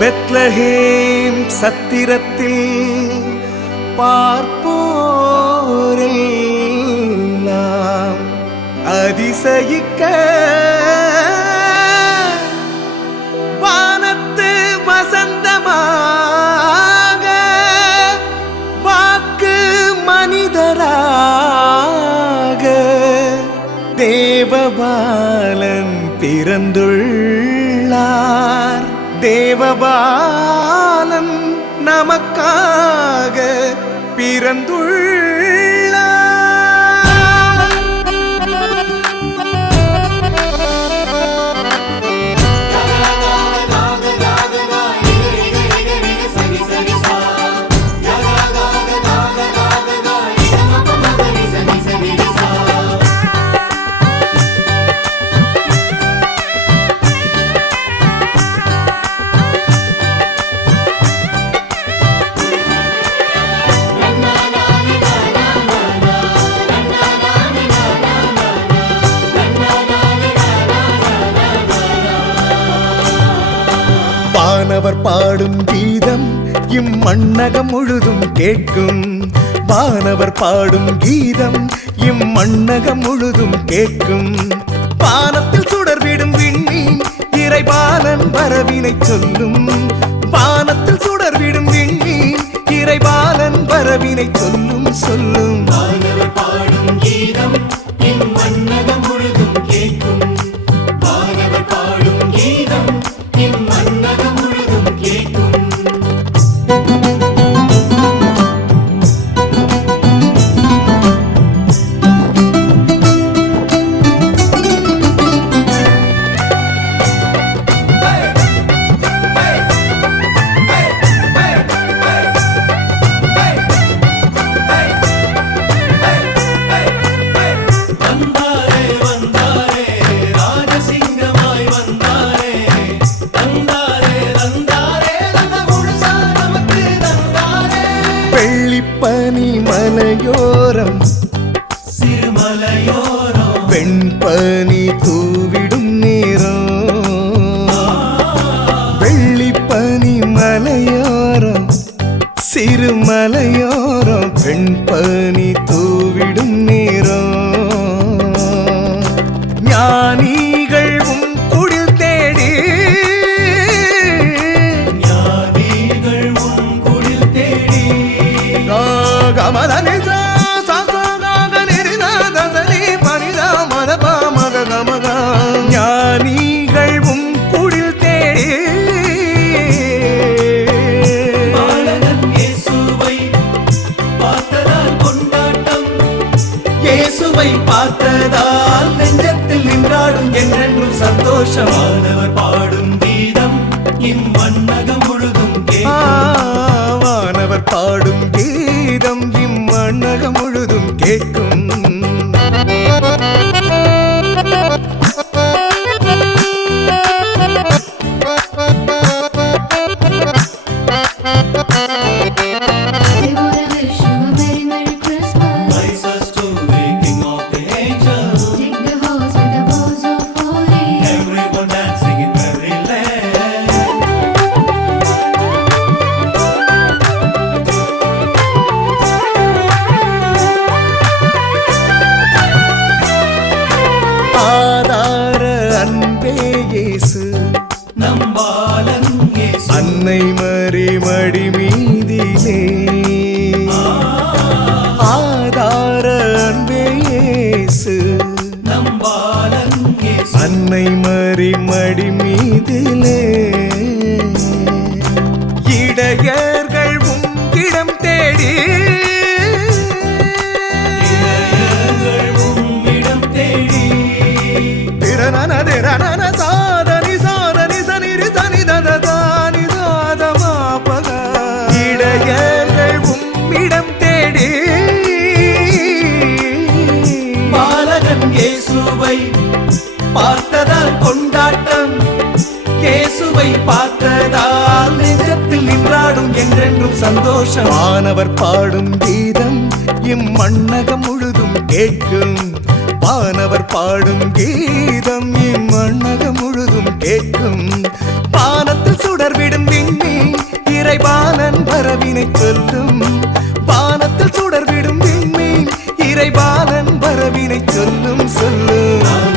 Bethlehem சத்திரத்தில் பார்ப்போரெல்லாம் அதிசயிக்க வானத்து வசந்தமாக வாக்கு மனிதராக தேவபாலன் பிறந்துள்ளார். தேவபாலன் நமக்காக பிறந்துள்ளார். வானவர் பாடும் கீதம் இம்மண்ணகம் முழுதும் கேட்கும். வானவர் பாடும் கீதம் இம்மண்ணகம் முழுதும் கேட்கும். வானத்தில் சுடர்விடும் விண்மீன் இறைபாலன் வரவினை சொல்லும். வானத்தில் சுடர்விடும் விண்மீன் இறைபாலன் வரவினை சொல்லும் சொல்லும். வானவர் பாடும் கீதம் இம்மண்ணகம் முழுதும் கேட்கும். வானவர் பாடும் கீதம் இம்மண்ணகம் முழுதும் கேட்கும். வெள்ளிப்பனி மலையோரம் சிறுமலையோரம் வெண்பனி தூவிடும் நேரம். வெள்ளிப்பனி மலையோரம் சிறுமலையோரம் வெண்பனி தூவிடும் நேரம். ஞானிகள் உம் குடில் தேடி ஞானிகள் உம் குடில் தேடி இயேசுவை பார்த்ததால் கொண்டாட்டம். இயேசுவை பார்த்ததால் நெஞ்சத்தில் நின்றாடும் என்றென்றும் சந்தோஷம். வானவர் பாடும் கீதம் இம்மண்ணகம் முழுதும் கேட்கும். வானவர் பாடும் கீதம் இம்மண்ணகம் முழுதும் கேட்கும். அன்னை மரி மடி மீதிலே ஆதார அன்பே இயேசு. அன்னை மரி மடி மீதிலே இடையர்கள் உங்கிடம் தேடி திறனன சாதனி சாதனி சனிரி சனி தனதானி சாதமாபக இடையர்கள் உம்மிடம் தேடி பாலகன் இயேசுவை பார்த்ததால் கொண்டாட்டம். இயேசுவை பார்த்ததால் நெஞ்சத்தில் நின்றாடும் என்றென்றும் சந்தோஷம். வானவர் பாடும் கீதம் இம்மண்ணகம் முழுதும் கேட்கும். வானவர் பாடும் கீதம் இம்மண்ணகம் முழுதும் முழுதும் கேட்கும். வானத்தில் சுடர்விடும் விண்மீன் இறைபாலன் வரவினை சொல்லும். வானத்தில் சுடர்விடும் விண்மீன் இறைபாலன் வரவினை சொல்லும் சொல்லும்.